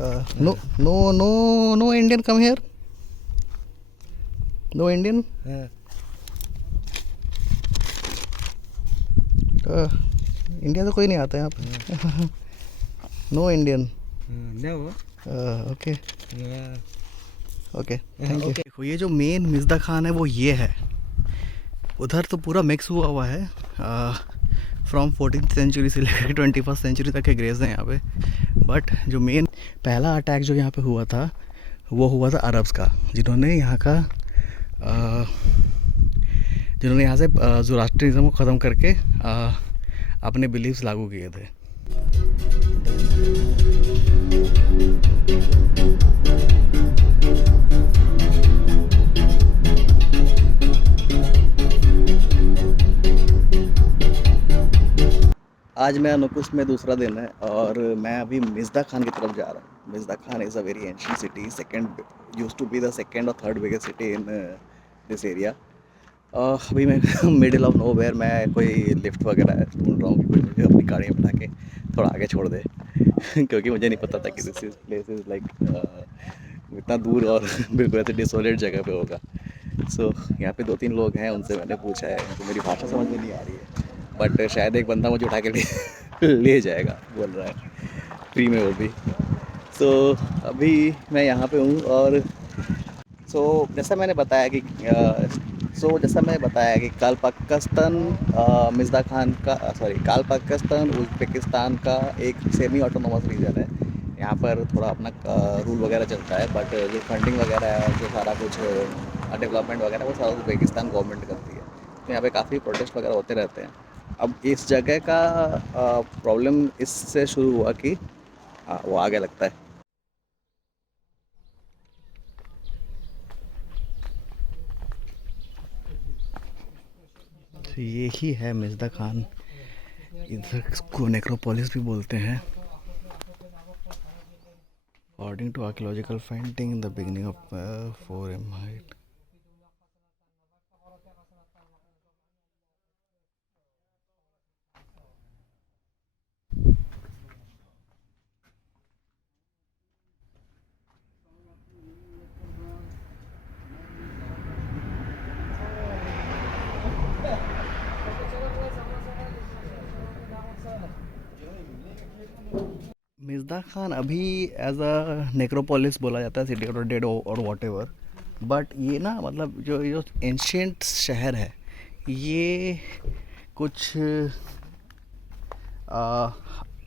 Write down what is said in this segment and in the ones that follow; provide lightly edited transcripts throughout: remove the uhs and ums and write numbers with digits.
No, no, no, no Indian come here. No Indian. India से कोई नहीं आता यहाँ पे. No Indian. No. Okay Yeah. Okay thank you. देखो ये जो मेन मिज़्दा खान है वो ये है. उधर तो पूरा मिक्स हुआ है. फ्रॉम 14th सेंचुरी से लेकर 21st सेंचुरी तक के ग्रेव्स हैं यहाँ पे. बट जो मेन पहला अटैक जो यहाँ पे हुआ था वो हुआ था अरब्स का, जिन्होंने यहाँ का जिन्होंने यहाँ से ज़ोरास्ट्रिज्म को ख़त्म करके अपने बिलीव्स लागू किए थे. आज मैं नुकुस में दूसरा दिन है और मैं अभी मिज़्दा खान की तरफ जा रहा हूँ. Mizdakhan is a very ancient city, second used to be the second और third biggest city in this area. अभी मैं मिडिल ऑफ नोवेयर, मैं कोई लिफ्ट वगैरह ढूंढ रहा हूँ कि कोई मुझे अपनी गाड़ी में बिठा के थोड़ा आगे छोड़ दे. क्योंकि मुझे नहीं पता था कि this is place is like इतना दूर और बिल्कुल ऐसे डिसोलेट जगह पे होगा. सो यहाँ पे 2-3 लोग हैं, उनसे मैंने पूछा है. तो मेरी भाषा समझ में नहीं आ रही है, बट शायद एक बंदा मुझे उठा के ले जाएगा बोल रहा है, फ्री में वो भी. सो अभी मैं यहाँ पे हूँ और जैसा मैंने बताया कि कालपाकिस्तान मिज़्दा खान का कालपाकिस्तान उज़्बेकिस्तान का एक सेमी ऑटोनोमस रीजन है. यहाँ पर थोड़ा अपना रूल वगैरह चलता है, बट जो फंडिंग वगैरह है, जो सारा कुछ डेवलपमेंट वगैरह वो सारा उज़्बेकिस्तान गवर्नमेंट करती है. तो यहाँ पे काफ़ी प्रोटेस्ट वगैरह होते रहते हैं. अब इस जगह का प्रॉब्लम इससे शुरू हुआ कि वो आगे लगता है. तो ये ही है मिज़्दा खान. इधर इसको नेक्रोपोलिस भी बोलते हैं. According to archaeological finding in the beginning of 4M height. Mizdakhan अभी एज अ नेक्रोपोलिस बोला जाता है, सिटी ऑफ द डेड और वॉट एवर. बट ये ना मतलब जो एंशियंट शहर है ये कुछ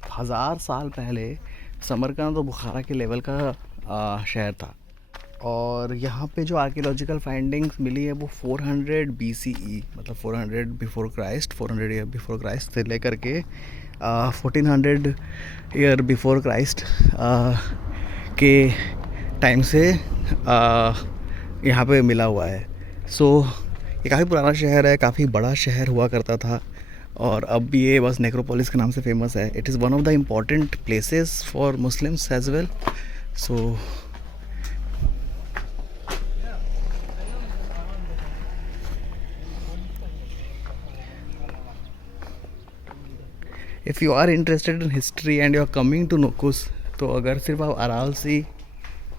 1000 साल पहले समरकंद और बुखारा के लेवल का शहर था. और यहाँ पे जो आर्कियोलॉजिकल फाइंडिंग्स मिली है वो 400 BCE, मतलब 400 before Christ, 400 year before Christ से लेकर के 1400 ईयर बिफोर क्राइस्ट के टाइम से यहाँ पे मिला हुआ है. सो ये काफ़ी पुराना शहर है, काफ़ी बड़ा शहर हुआ करता था. और अब ये बस नेक्रोपोलिस के नाम से फेमस है. It is one of the important places for Muslims as well. So if you are interested in history and you are coming to Nukus, तो अगर सिर्फ आप अराल सी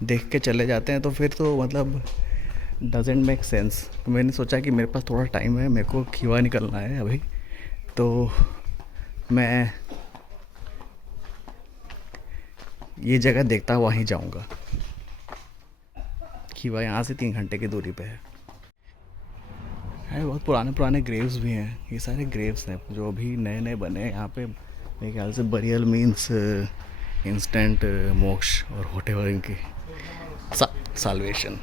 देख के चले जाते हैं तो फिर तो मतलब डजेंट मेक सेंस. तो मैंने सोचा कि मेरे पास थोड़ा टाइम है, मेरे को खीवा निकलना है अभी, तो मैं ये जगह देखता हुआ ही जाऊंगा. खीवा यहाँ से 3 घंटे की दूरी पे है. बहुत पुराने पुराने ग्रेव्स भी हैं. ये सारे ग्रेव्स हैं जो अभी नए नए बने हैं यहाँ पे. मेरे ख्याल से बरियल मीन्स इंस्टेंट मोक्ष और व्हाटएवर इनकी साल्वेशन.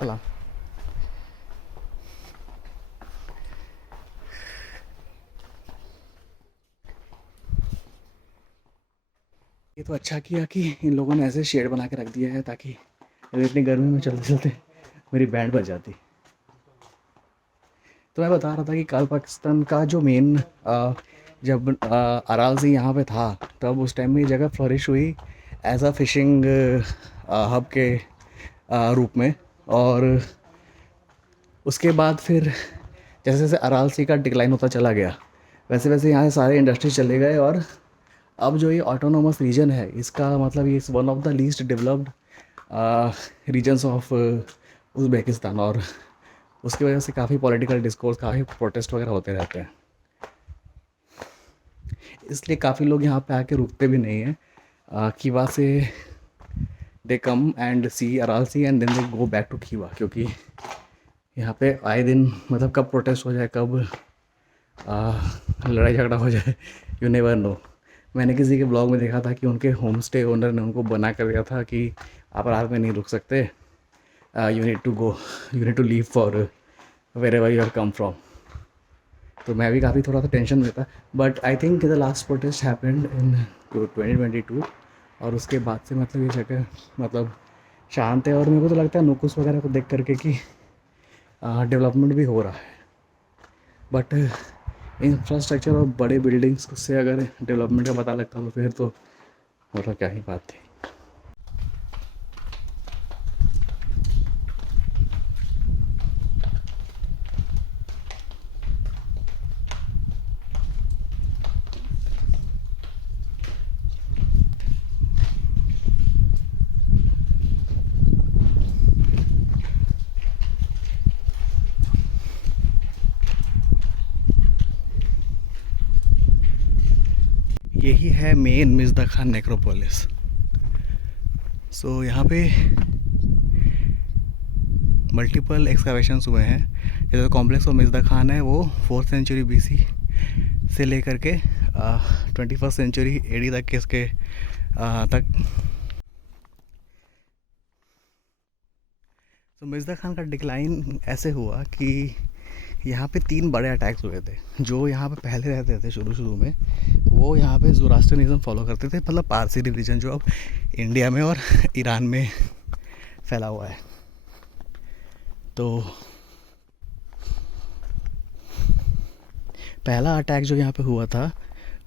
सलाम. ये तो अच्छा किया कि इन लोगों ने ऐसे शेड बना के रख दिया है ताकि इतनी गर्मी में चलते चलते मेरी बैंड बज जाती. तो मैं बता रहा था कि कालपाकिस्तान का जो मेन जब अराल सिंह यहाँ पे था तब उस टाइम में ये जगह फ्लरिश हुई एज अ फिशिंग हब के रूप में. और उसके बाद फिर जैसे जैसे अराल सी का डिक्लाइन होता चला गया, वैसे वैसे यहाँ से सारे इंडस्ट्री चले गए। और अब जो ये ऑटोनोमस रीजन है, इसका मतलब ये is one of the least developed regions of Uzbekistan. और उसकी वजह से काफ़ी पॉलिटिकल डिस्कोर्स, काफ़ी प्रोटेस्ट वगैरह होते रहते हैं। इसलिए काफ़ी लोग यहाँ पे आके रुकते भी नहीं हैं। खीवा से they come and see Aral Sea and then they go back to Khiva, क्योंकि यहाँ पे आए दिन मतलब कब प्रोटेस्ट हो जाए, कब लड़ाई झगड़ा हो जाए, यू नेवर नो। मैंने किसी के ब्लॉग में देखा था कि उनके होम स्टे ओनर ने उनको बना कर दिया था कि आप रात में नहीं रुक सकते, you need to leave for wherever you have come from. तो मैं भी काफ़ी थोड़ा सा टेंशन में था, but I think the last protest happened in 2022 और उसके बाद से मतलब ये जगह मतलब शांत है। और मेरे को तो लगता है नोकुस वगैरह को देख करके कि डेवलपमेंट भी हो रहा है, बट इंफ्रास्ट्रक्चर और बड़े बिल्डिंग्स से अगर डेवलपमेंट का पता लगता तो फिर तो मतलब क्या ही बात थी। यही है मेन मिर्ज़ा खान नेक्रोपोलिस। सो यहाँ पे मल्टीपल एक्सकावेशंस हुए हैं। जैसे कॉम्प्लेक्स ऑफ मिर्ज़ा खान है वो 4th सेंचुरी BC से लेकर के 21st सेंचुरी AD तक के इसके तक। तो मिर्ज़ा खान का डिक्लाइन ऐसे हुआ कि यहाँ पे 3 बड़े अटैक्स हुए थे। जो यहाँ पे पहले रहते थे शुरू में, वो यहाँ पे ज़ोरास्ट्रियनिज़्म फॉलो करते थे, मतलब पारसी रिलीजन जो अब इंडिया में और ईरान में फैला हुआ है। तो पहला अटैक जो यहाँ पे हुआ था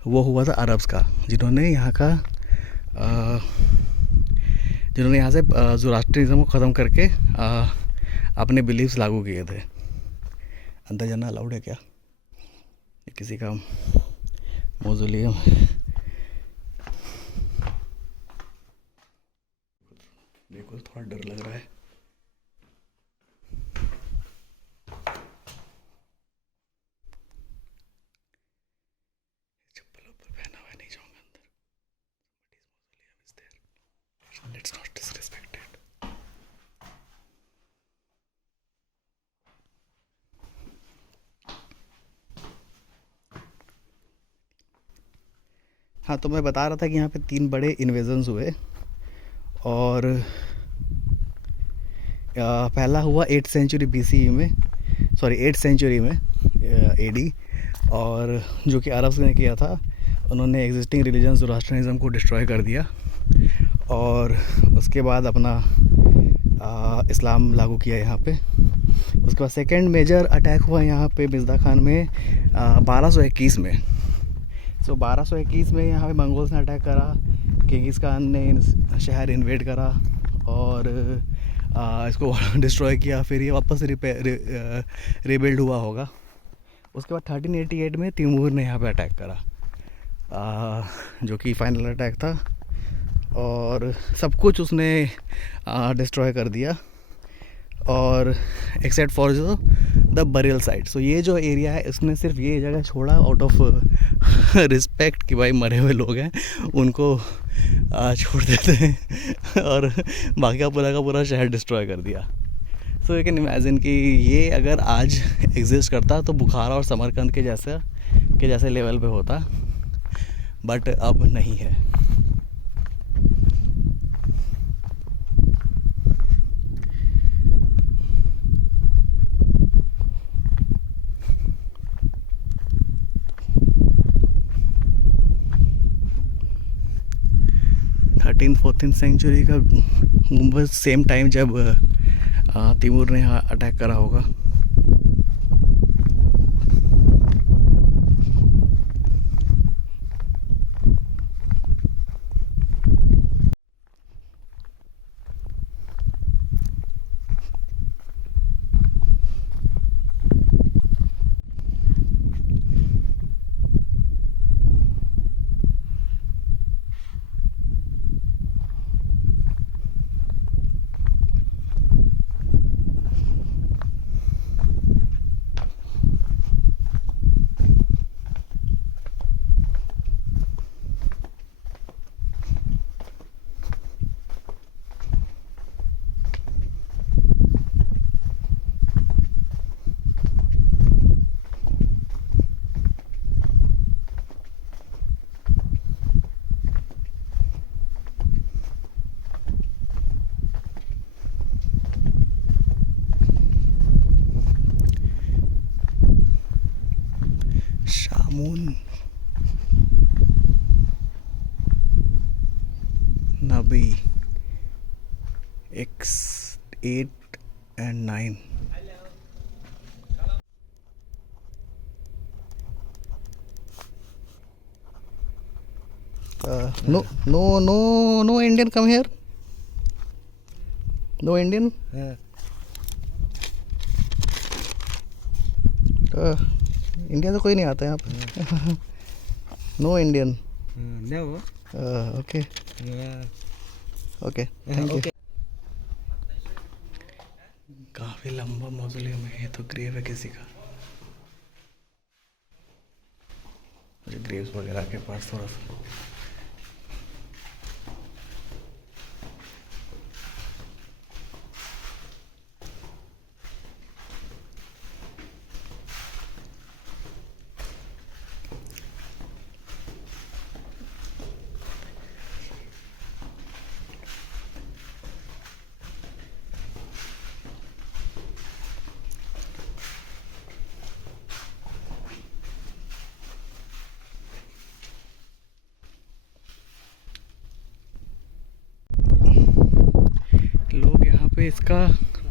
वो हुआ था अरब्स का, जिन्होंने यहाँ से ज़ोरास्ट्रियनिज़्म को ख़त्म करके अपने बिलीव्स लागू किए थे। अंदर जाना अलाउड है क्या? किसी का मौजूलियम। देखो थोड़ा डर लग रहा है। चप्पल ऊपर पहना हुआ नहीं जाऊंगा अंदर। Let's not disrespect it. हाँ, तो मैं बता रहा था कि यहाँ पे 3 बड़े इन्वेजन्स हुए। और पहला हुआ 8th सेंचुरी BCE में, सॉरी 8th सेंचुरी में AD, और जो कि अरब्स ने किया था। उन्होंने एग्जिस्टिंग रिलीजन ज़ोरास्ट्रियनिज़्म को डिस्ट्रॉय कर दिया और उसके बाद अपना इस्लाम लागू किया यहाँ पे। उसके बाद सेकंड मेजर अटैक हुआ यहाँ पे मिर्ज़ा खान में 1221 में। सो 1221 में यहाँ पे मंगोल्स ने अटैक करा, किंगिस खान ने शहर इन्वेड करा और इसको डिस्ट्रॉय किया। फिर ये वापस रिबिल्ड हुआ होगा। उसके बाद 1388 में तिमूर ने यहाँ पे अटैक करा, जो कि फाइनल अटैक था और सब कुछ उसने डिस्ट्रॉय कर दिया, और except for the burial site. So ये जो एरिया है इसने सिर्फ ये जगह छोड़ा आउट ऑफ रिस्पेक्ट कि भाई मरे हुए लोग हैं उनको छोड़ देते हैं, और बाकी का पूरा शहर डिस्ट्रॉय कर दिया। सो यू कैन इमेजिन कि ये अगर आज एग्जिस्ट करता तो बुखारा और समरकंद के जैसे लेवल पे होता, बट अब नहीं है। थर्टीन 14th सेंचुरी का गुम्बद सेम टाइम जब तिमूर ने यहाँ अटैक करा होगा। Amun, Nabi, X8 and 9. No Indian come here. No Indian. India से कोई नहीं आता यहाँ पे. No Indian. No. Okay Yeah. Okay thank you. काफी लंबा मौजूलियम है. ये तो ग्रेव है किसी का. ग्रेव्स वगैरह के पास थोड़ा सा लोग यहाँ पे इसका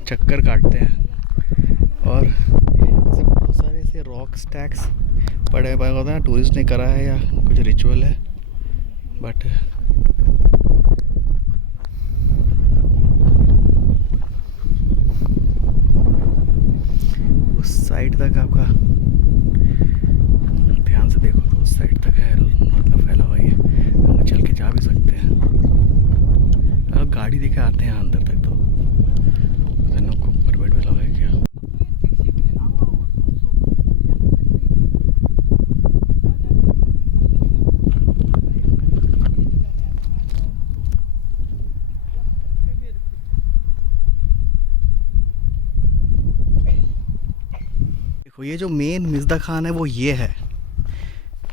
चक्कर काटते हैं. और ऐसे बहुत सारे ऐसे रॉक स्टैक्स पड़े हुए होते हैं. टूरिस्ट ने करा है या कुछ रिचुअल है. बट उस साइड तक आपका ध्यान से देखो तो उस साइड तक है. मतलब फैला हुआ है. हम चल के जा भी सकते हैं. अगर गाड़ी लेके आते हैं अंदर तक तो को परमिट मिला है क्या. देखो ये जो मेन मिज़्दा खान है वो ये है.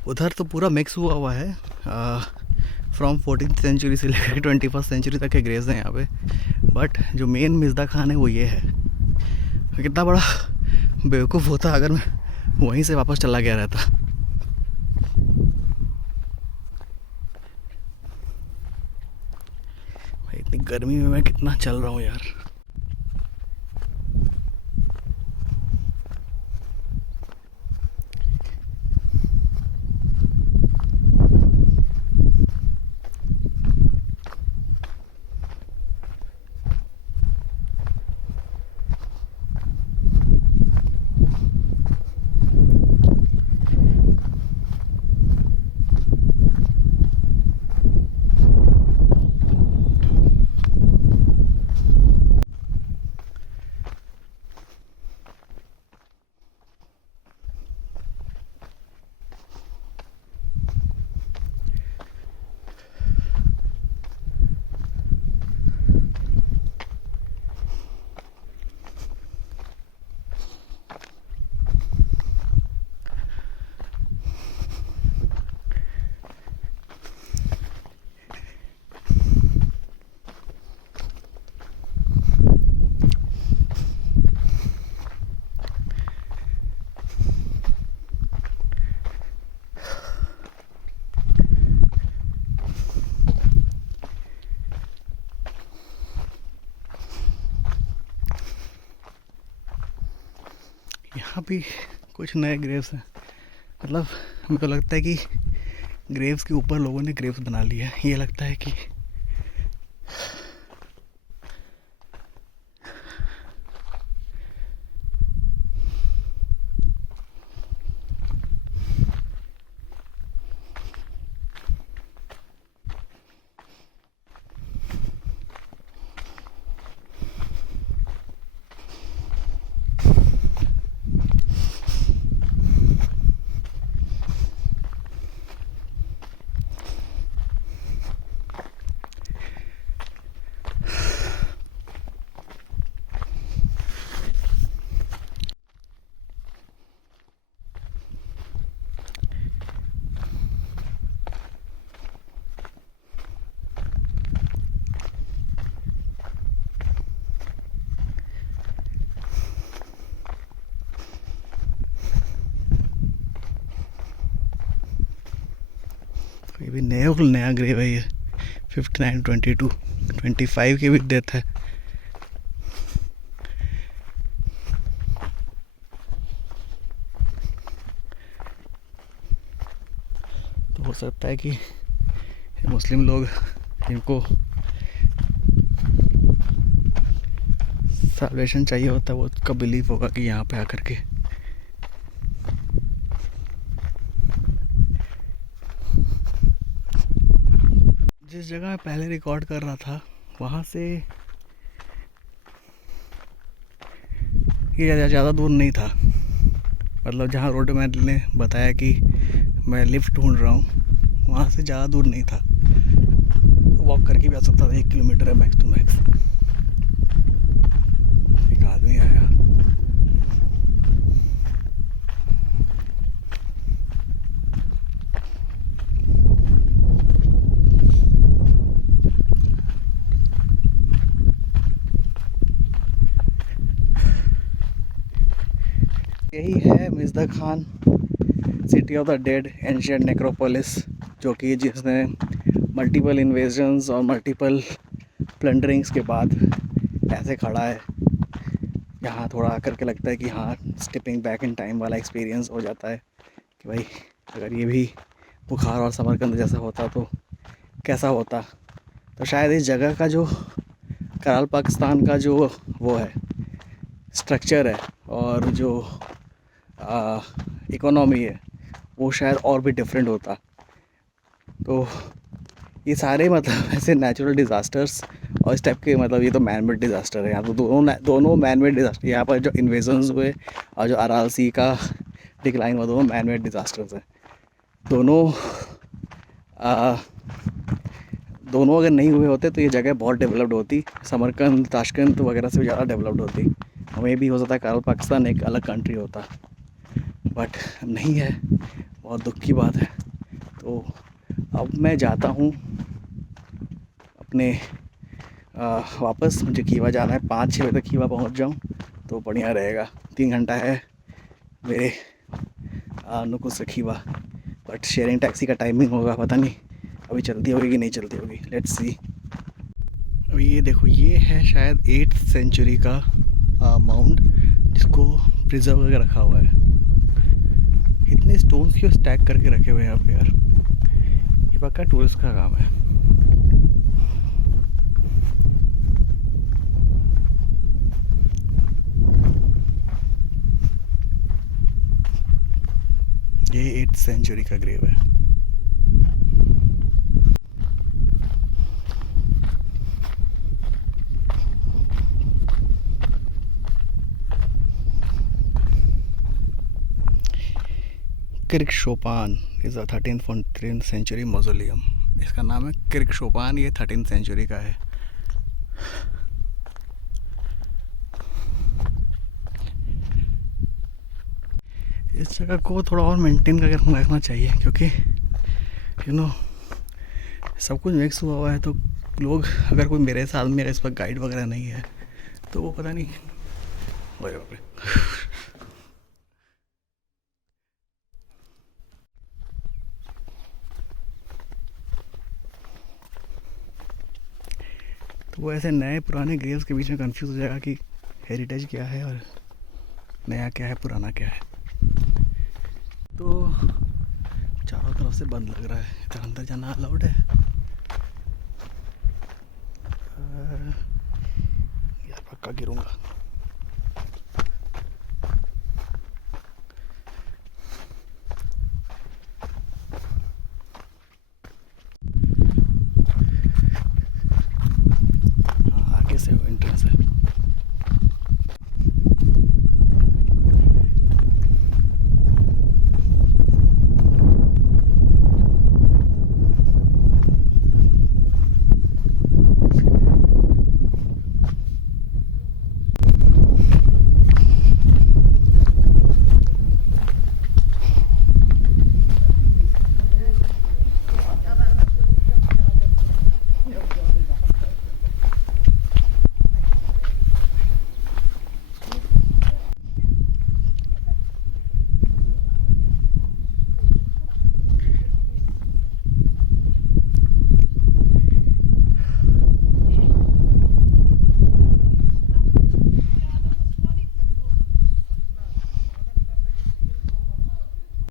उधर तो पूरा मिक्स हुआ है. फ्रॉम 14th सेंचुरी से लेकर 21st सेंचुरी तक के ग्रेव्स हैं यहाँ पे. बट जो मेन मिज़्दा खान है वो ये है. कितना बड़ा बेवकूफ़ होता अगर मैं वहीं से वापस चला गया रहता. भाई इतनी गर्मी में मैं कितना चल रहा हूँ यार. यहाँ भी कुछ नए ग्रेव्स हैं. मतलब मेरे को लगता है कि ग्रेव्स के ऊपर लोगों ने ग्रेव्स बना लिया. ये लगता है कि ये भी नया ग्रेव है ये 59, 22, 25 की भी डेथ है। तो हो सकता है कि मुस्लिम लोग इनको सैल्वेशन चाहिए होता है, वो उसका बिलीव होगा कि यहाँ पे आकर के जिस जगह मैं पहले रिकॉर्ड कर रहा था वहाँ से ये ज़्यादा दूर नहीं था। मतलब जहाँ रोड मैन ने बताया कि मैं लिफ्ट ढूंढ रहा हूँ वहाँ से ज़्यादा दूर नहीं था, वॉक करके भी आ सकता था। 1 किलोमीटर है मैक्स टू मैक्स। एक आदमी आया, यही है Mirza Khan, city of the dead, ancient necropolis, जो कि जिसने मल्टीपल इन्वेजन्स और मल्टीपल प्लंडरिंग्स के बाद ऐसे खड़ा है। यहाँ थोड़ा आकर के लगता है कि हाँ, स्टेपिंग बैक इन टाइम वाला एक्सपीरियंस हो जाता है कि भाई अगर ये भी बुखार और समरकंद जैसा होता तो कैसा होता। तो शायद इस जगह का जो कराल पाकिस्तान का जो वो है स्ट्रक्चर है और जो इकोनॉमी है वो शायद और भी डिफरेंट होता। तो ये सारे मतलब ऐसे नेचुरल डिज़ास्टर्स और इस टाइप के, मतलब ये तो मैन मेड डिज़ास्टर है। यहाँ तो दोनों मैन मेड डिज़ास्टर, यहाँ पर जो इन्वेजन्स हुए और जो अराल सी का डिक्लाइन हुआ, दोनों मैन मेड डिज़ास्टर्स हैं। दोनों अगर नहीं हुए होते तो ये जगह बहुत डेवलप्ड होती, समरकंद ताशकंद वगैरह से भी ज़्यादा डेवलप्ड होती। हमें भी हो सकता है कराल पाकिस्तान एक अलग कंट्री होता, बट नहीं है। बहुत दुख की बात है। तो अब मैं जाता हूँ अपने वापस। मुझे खीवा जाना है, 5-6 बजे तक खीवा पहुँच जाऊँ तो बढ़िया रहेगा। 3 घंटा है मेरे नुकुस से खीवा, बट शेयरिंग टैक्सी का टाइमिंग होगा, पता नहीं अभी चलती होगी कि नहीं चलती होगी, लेट्स सी। अभी ये देखो, ये है शायद 8th सेंचुरी का माउंट जिसको प्रिजर्व करके रखा हुआ है। इतने स्टोन्स क्यों स्टैक करके रखे हुए हैं यहाँ पे यार, ये पक्का टूरिस्ट का काम है। ये 8th सेंचुरी का ग्रेव है। Kirk Shopan is a 13th century mausoleum. इसका नाम है किर्क शोपान, ये 13th सेंचुरी का है। इस जगह को थोड़ा और मेंटेन करके रखना चाहिए, क्योंकि सब कुछ मिक्स हुआ है। तो लोग, अगर कोई मेरे साथ मेरा इस पर गाइड वगैरह नहीं है तो वो पता नहीं। अरे बाप रे। तो वो ऐसे नए पुराने ग्रेव्स के बीच में कंफ्यूज हो जाएगा कि हेरिटेज क्या है और नया क्या है, पुराना क्या है। तो चारों तरफ से बंद लग रहा है, इधर अंदर जाना अलाउड है। यार पक्का गिरूंगा।